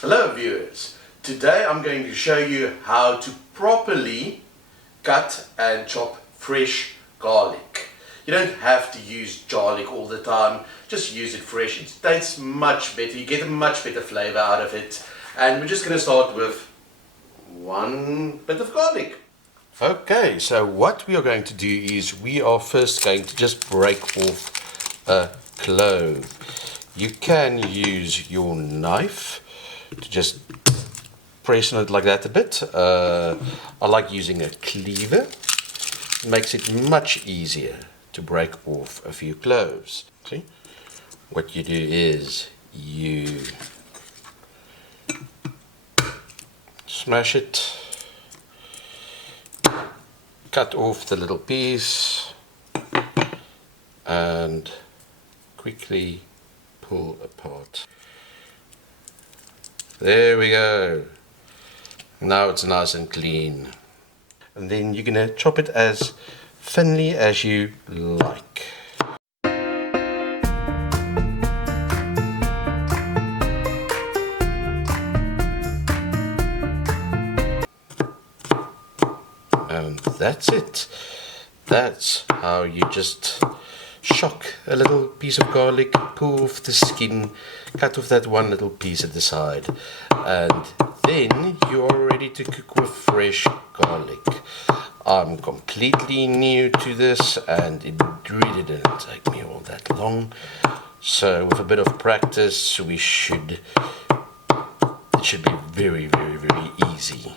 Hello viewers, today I'm going to show you how to properly cut and chop fresh garlic. You don't have to use jarlic all the time, just use it fresh. It tastes much better, you get a much better flavor out of it. And we're just going to start with one bit of garlic. Okay, so what we are going to do is we are first going to just break off a clove. You can use your knife to just press on it like that a bit. I like using a cleaver. It makes it much easier to break off a few cloves. See? What you do is you smash it, cut off the little piece and quickly pull apart. There we go. Now it's nice and clean. And then you're going to chop it as thinly as you like. And that's it. That's how you just shock a little piece of garlic, pull off the skin, cut off that one little piece at the side, and then you are ready to cook with fresh garlic. I'm completely new to this and it really didn't take me all that long, so with a bit of practice it should be very easy.